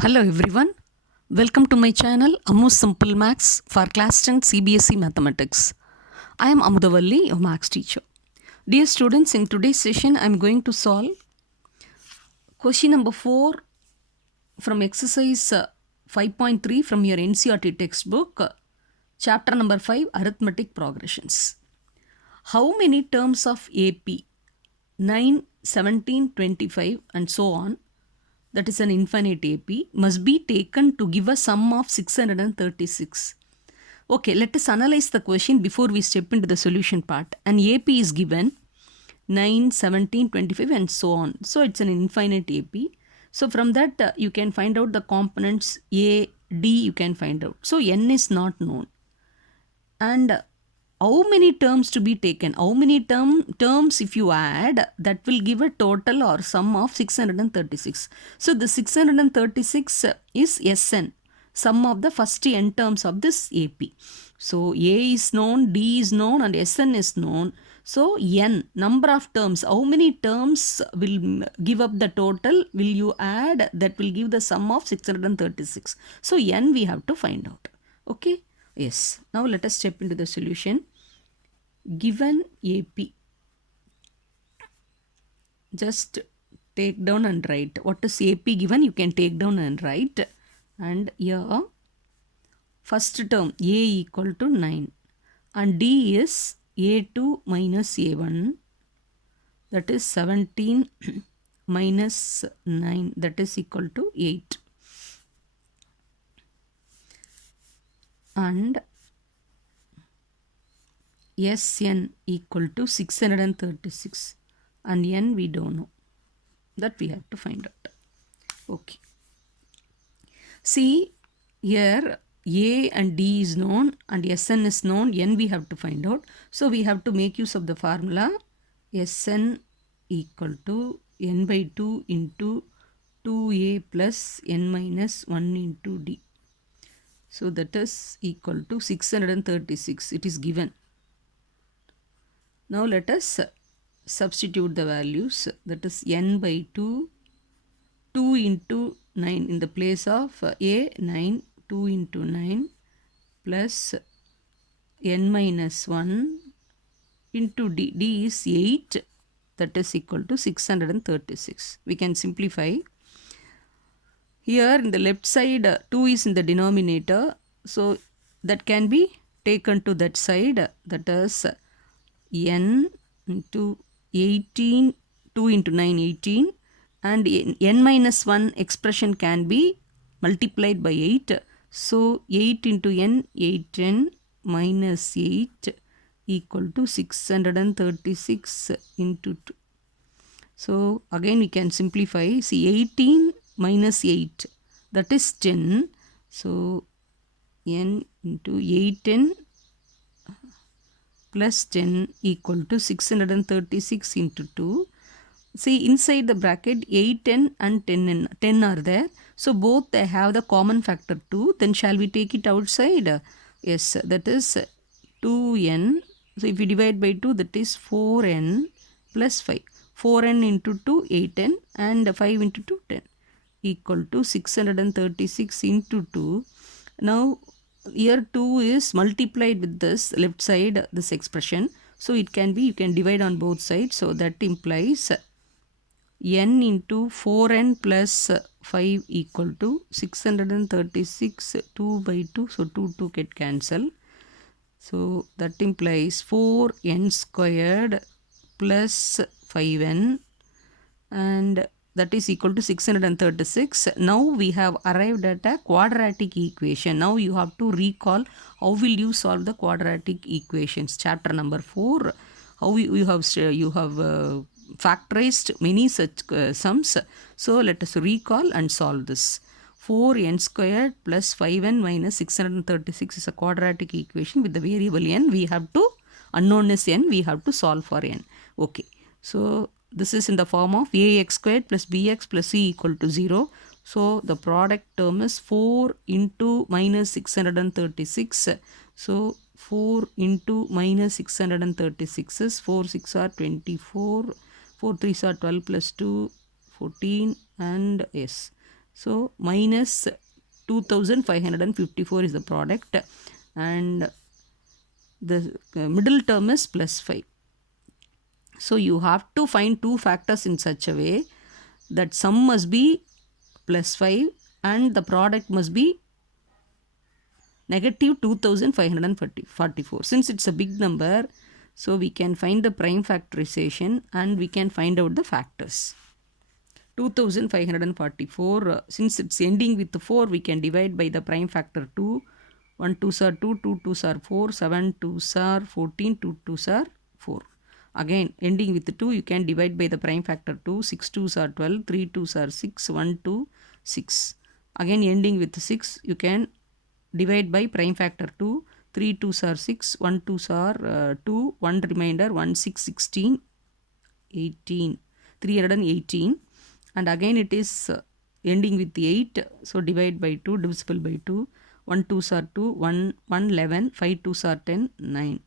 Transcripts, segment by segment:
Hello everyone, welcome to my channel Ammu Simple Maths for Class 10 CBSE Mathematics. I am Amudavalli, your Maths teacher. Dear students, in today's session I am going to solve question number 4 from exercise 5.3 from your NCERT textbook, chapter number 5, Arithmetic Progressions. How many terms of AP 9, 17, 25 and so on, that is an infinite AP, must be taken to give a sum of 636. Okay, let us analyze the question before we step into the solution part. An AP is given 9, 17, 25 and so on. So it's an infinite AP. So from that you can find out the components A, D you can find out. So N is not known. And how many terms to be taken? How many terms if you add, that will give a total or sum of 636. So the 636 is Sn, sum of the first n terms of this AP. So A is known, D is known and Sn is known. So n, number of terms, how many terms will give up the total will you add, that will give the sum of 636. So n we have to find out. Okay. Yes. Now let us step into the solution. Given AP, just take down and write. What is AP given? You can take down and write. And here, first term A equal to 9. And D is A2 minus A1. That is 17 minus 9. That is equal to 8. And Sn equal to 636 and n we don't know, that we have to find out. Okay, see here A and D is known and Sn is known, n we have to find out. So we have to make use of the formula Sn equal to n by 2 into 2A plus n minus 1 into D. So that is equal to 636. It is given. Now let us substitute the values, that is n by 2, 2 into 9 in the place of A, 9, 2 into 9 plus n minus 1 into D. D is 8, that is equal to 636. We can simplify. Here in the left side 2 is in the denominator, so that can be taken to that side, that is n into 18, 2 into 9, 18 and n minus 1 expression can be multiplied by 8. So 8 into n, 8n minus 8 equal to 636 into 2. So again we can simplify. See 18 minus 8, that is 10. So n into 8n plus 10 equal to 636 into 2. See inside the bracket 8n and 10 are there. So both they have the common factor 2. Then shall we take it outside? Yes, that is 2n. So if we divide by 2, that is 4n plus 5. 4n into 2, 8n and 5 into 2, 10 equal to 636 into 2. Now here 2 is multiplied with this left side, this expression. So it can be, you can divide on both sides. So that implies n into 4n plus 5 equal to 636, 2 by 2. So 2 get cancelled. So that implies 4n squared plus 5n and that is equal to 636. Now we have arrived at a quadratic equation. Now you have to recall how will you solve the quadratic equations. Chapter number 4, how you have factorized many such sums. So let us recall and solve this. 4n squared plus 5n minus 636 is a quadratic equation with the variable n. We have to, unknown is n, we have to solve for n. Okay, so this is in the form of ax squared plus bx plus c equal to 0. So the product term is 4 into minus 636. So 4 into minus 636 is 4 6 are 24, 4 3 are 12 plus 2, 14 and yes. So minus 2554 is the product, and the middle term is plus 5. So you have to find two factors in such a way that sum must be plus 5 and the product must be negative 2544. Since it's a big number, so we can find the prime factorization and we can find out the factors. 2544, since it's ending with 4, we can divide by the prime factor 2. 1 2s are 2, 2 2s are 4, 7 2s are 14, 2 2s are 4. Again, ending with 2, you can divide by the prime factor 2. 6 2s are 12, 3 2s are 6, 1 2, 6. Again, ending with 6, you can divide by prime factor 2. 3 2s are 6, 1 2s are 2, 1 remainder, 1 6, 16, 18, 318. And again it is ending with 8, so divide by 2, divisible by 2. 1 2s are 2, 1 1 11, 5 2s are 10, 9.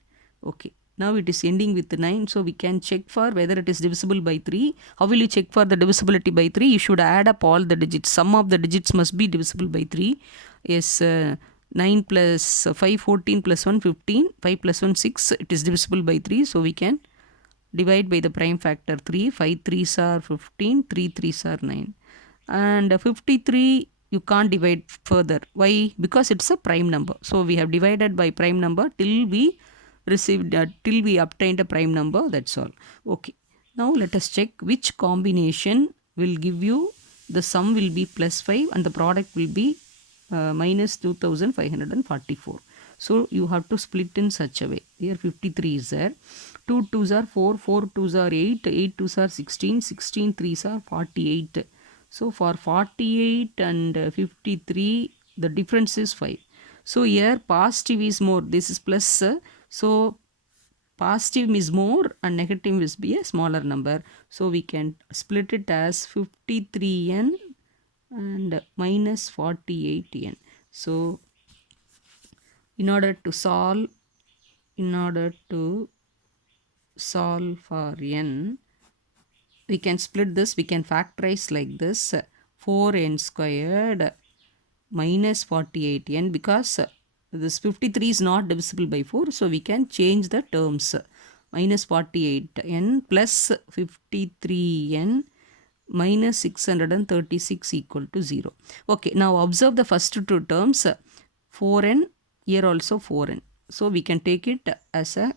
Okay, now it is ending with 9, so we can check for whether it is divisible by 3. How will you check for the divisibility by 3? You should add up all the digits. Sum of the digits must be divisible by 3. Yes, 9 plus 5 14 plus 1 15, 5 plus 1 6, it is divisible by 3, so we can divide by the prime factor 3. 5 3s are 15, 3 3s are 9. And 53 you can't divide further. Why? Because it's a prime number. So we have divided by prime number till we till we obtained a prime number, that's all. Okay. Now let us check which combination will give you the sum will be plus 5 and the product will be minus 2544. So you have to split in such a way. Here 53 is there. 2 2s are 4, 4 2s are 8, 8 2s are 16, 16 3s are 48. So for 48 and 53, the difference is 5. So here positive is more, this is plus. So positive is more and negative will be a smaller number. So we can split it as 53n and minus 48n. So in order to solve for n, we can split this, we can factorize like this. 4n squared minus 48n, because this 53 is not divisible by 4, so we can change the terms. Minus 48n plus 53n minus 636 equal to 0. Okay, now observe the first two terms. 4n, here also 4n. So we can take it as a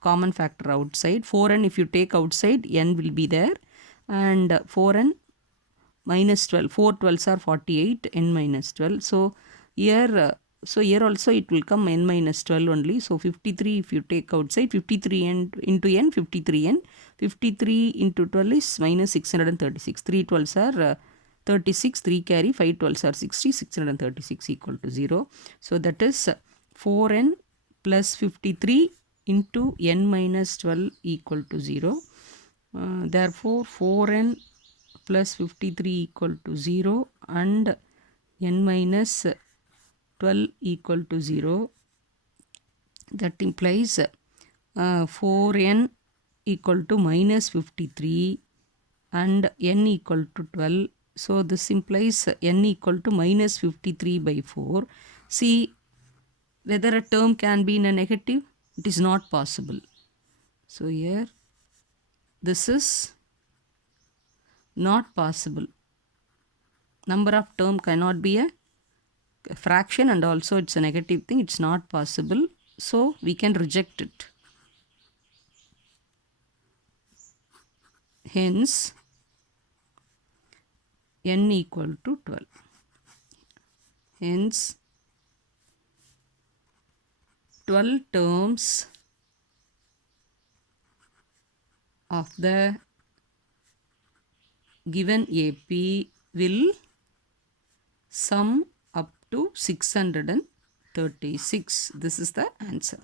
common factor outside. 4n if you take outside, n will be there. And 4n minus 12. 4 12s are 48, n minus 12. So here also it will come n minus 12 only. So 53 if you take outside, 53 into n, 53n. 53 into 12 is minus 636. 3 12s are 36, 3 carry, 5 12s are 60, 636 equal to 0. So that is 4n plus 53 into n minus 12 equal to 0. Therefore 4n plus 53 equal to 0 and n minus 12 equal to 0. That implies 4n equal to minus 53 and n equal to 12. So this implies n equal to minus 53 by 4. See whether a term can be in a negative. It is not possible. So here this is not possible. Number of term cannot be a fraction and also it's a negative thing. It's not possible. So we can reject it. Hence n equal to 12. Hence 12 terms of the given AP will sum up to 636. This is the answer.